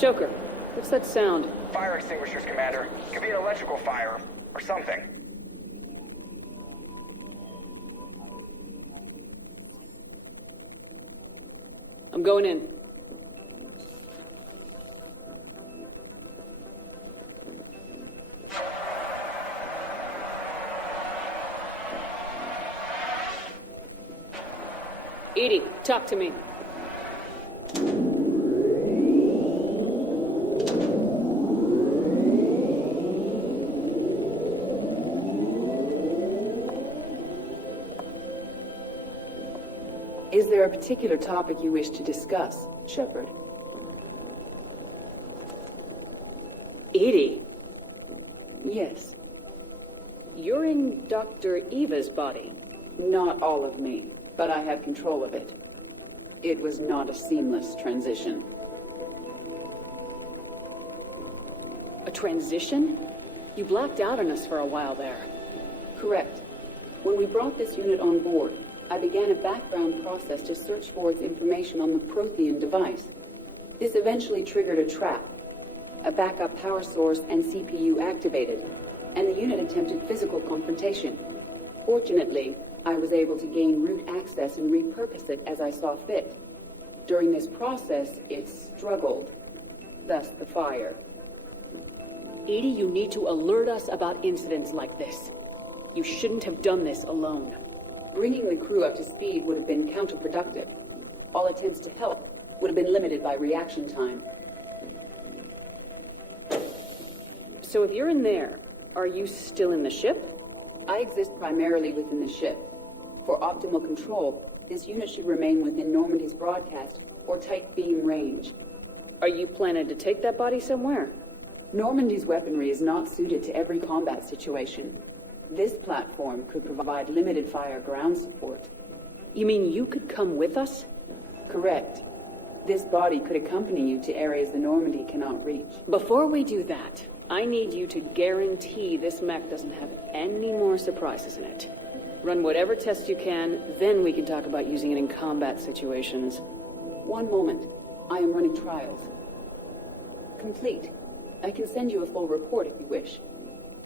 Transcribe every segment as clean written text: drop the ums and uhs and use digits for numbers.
Joker, what's that sound? Fire extinguishers, Commander. Could be an electrical fire, or something. I'm going in. EDI, talk to me. Is there a particular topic you wish to discuss, Shepard? EDI? Yes. You're in Dr. Eva's body. Not all of me, but I have control of it. It was not a seamless transition. A transition? You blacked out on us for a while there. Correct. When we brought this unit on board, I began a background process to search for its information on the Prothean device. This eventually triggered a trap. A backup power source and CPU activated, and the unit attempted physical confrontation. Fortunately, I was able to gain root access and repurpose it as I saw fit. During this process, it struggled. Thus the fire. EDI, you need to alert us about incidents like this. You shouldn't have done this alone. Bringing the crew up to speed would have been counterproductive. All attempts to help would have been limited by reaction time. So if you're in there, are you still in the ship? I exist primarily within the ship. For optimal control, this unit should remain within Normandy's broadcast or tight beam range. Are you planning to take that body somewhere? Normandy's weaponry is not suited to every combat situation. This platform could provide limited fire ground support. You mean you could come with us? Correct. This body could accompany you to areas the Normandy cannot reach. Before we do that, I need you to guarantee this mech doesn't have any more surprises in it. Run whatever tests you can, then we can talk about using it in combat situations. One moment. I am running trials. Complete. I can send you a full report if you wish.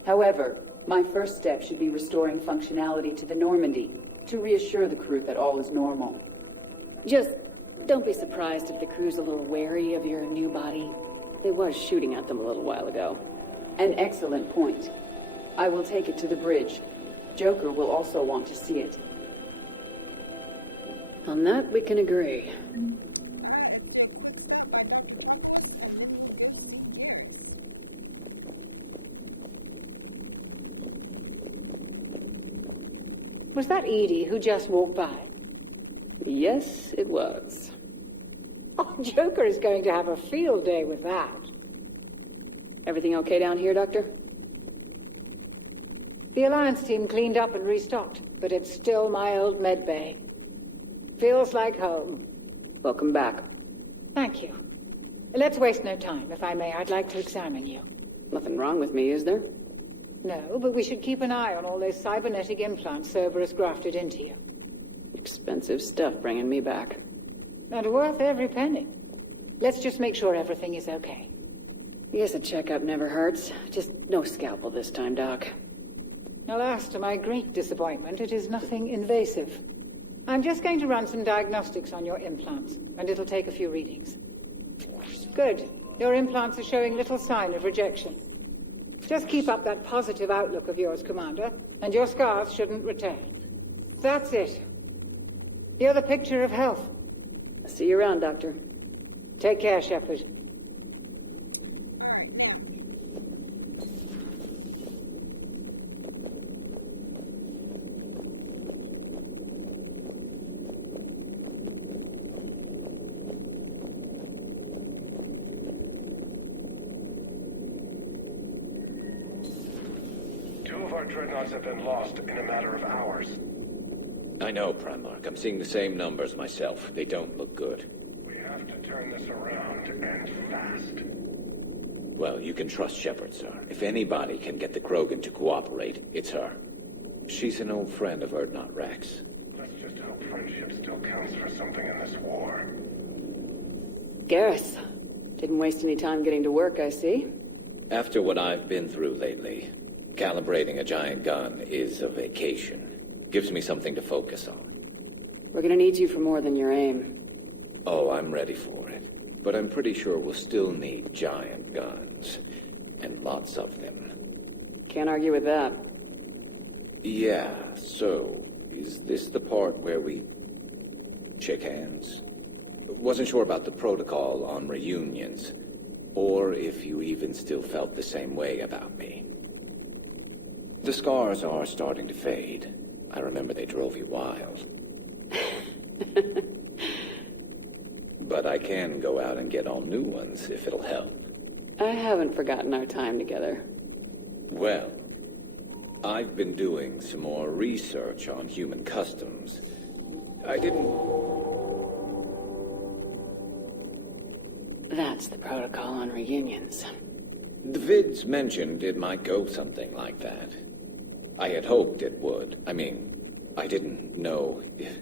However, my first step should be restoring functionality to the Normandy to reassure the crew that all is normal. Just don't be surprised if the crew's a little wary of your new body. They was shooting at them a little while ago. An excellent point. I will take it to the bridge. Joker will also want to see it. On that, we can agree. Was that EDI who just walked by? Yes, it was. Oh, Joker is going to have a field day with that. Everything okay down here, Doctor? The Alliance team cleaned up and restocked, but it's still my old med bay. Feels like home. Welcome back. Thank you. Let's waste no time. If I may, I'd like to examine you. Nothing wrong with me, is there? No, but we should keep an eye on all those cybernetic implants Cerberus grafted into you. Expensive stuff bringing me back. And worth every penny. Let's just make sure everything is okay. I guess a checkup never hurts. Just no scalpel this time, Doc. Alas, to my great disappointment, it is nothing invasive. I'm just going to run some diagnostics on your implants, and it'll take a few readings. Good. Your implants are showing little sign of rejection. Just keep up that positive outlook of yours, Commander, and your scars shouldn't return. That's it. You're the picture of health. I'll see you around, Doctor. Take care, Shepard. Our dreadnoughts have been lost in a matter of hours. I know, Primarch. I'm seeing the same numbers myself. They don't look good. We have to turn this around, and fast. Well, you can trust Shepard, sir. If anybody can get the Krogan to cooperate, it's her. She's an old friend of Urdnot Rex. Let's just hope friendship still counts for something in this war. Garrus, Didn't waste any time getting to work, I see. After what I've been through lately, calibrating a giant gun is a vacation. Gives me something to focus on. We're gonna need you for more than your aim. Oh, I'm ready for it. But I'm pretty sure we'll still need giant guns. And lots of them. Can't argue with that. Yeah, so, is this the part where we shake hands? Wasn't sure about the protocol on reunions, or if you even still felt the same way about me. The scars are starting to fade. I remember they drove you wild. But I can go out and get all new ones if it'll help. I haven't forgotten our time together. Well, I've been doing some more research on human customs. That's the protocol on reunions. The vids mentioned it might go something like that. I had hoped it would. I mean, I didn't know if...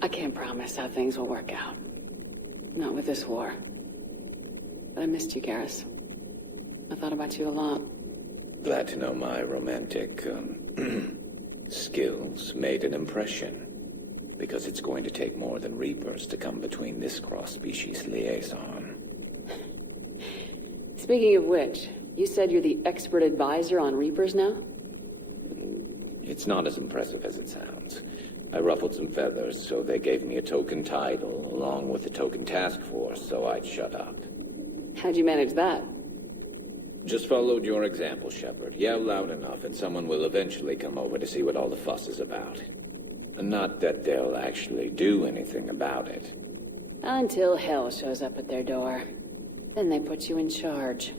I can't promise how things will work out. Not with this war. But I missed you, Garrus. I thought about you a lot. Glad to know my romantic, skills made an impression. Because it's going to take more than Reapers to come between this cross-species liaison. Speaking of which, you said you're the expert advisor on Reapers now? It's not as impressive as it sounds. I ruffled some feathers, so they gave me a token title, along with a token task force, so I'd shut up. How'd you manage that? Just followed your example, Shepard. Yell loud enough, and someone will eventually come over to see what all the fuss is about. Not that they'll actually do anything about it. Until hell shows up at their door. Then they put you in charge.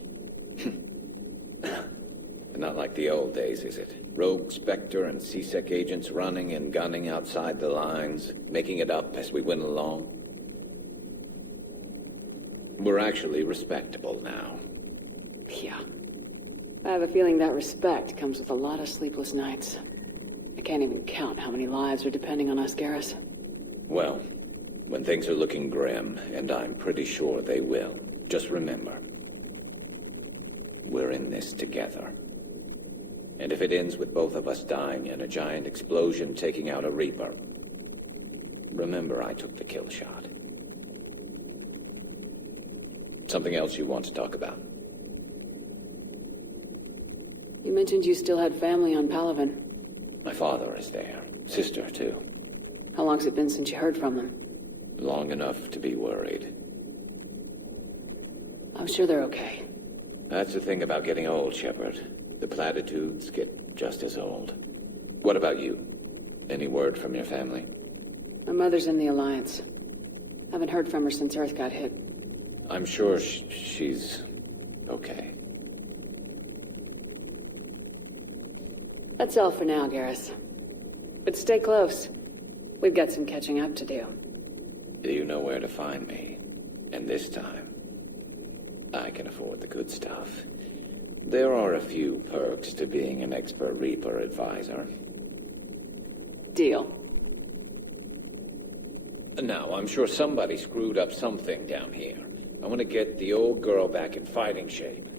Not like the old days, is it? Rogue Spectre and C-Sec agents running and gunning outside the lines, making it up as we went along. We're actually respectable now. Yeah. I have a feeling that respect comes with a lot of sleepless nights. I can't even count how many lives are depending on us, Garrus. Well, when things are looking grim, and I'm pretty sure they will, just remember, we're in this together. And if it ends with both of us dying in a giant explosion taking out a Reaper, remember I took the kill shot. Something else you want to talk about? You mentioned you still had family on Palaven. My father is there. Sister, too. How long's it been since you heard from them? Long enough to be worried. I'm sure they're okay. That's the thing about getting old, Shepard. The platitudes get just as old. What about you? Any word from your family? My mother's in the Alliance. Haven't heard from her since Earth got hit. I'm sure she's okay. That's all for now, Garrus. But stay close. We've got some catching up to do. You know where to find me. And this time, I can afford the good stuff. There are a few perks to being an expert Reaper advisor. Deal. Now, I'm sure somebody screwed up something down here. I want to get the old girl back in fighting shape.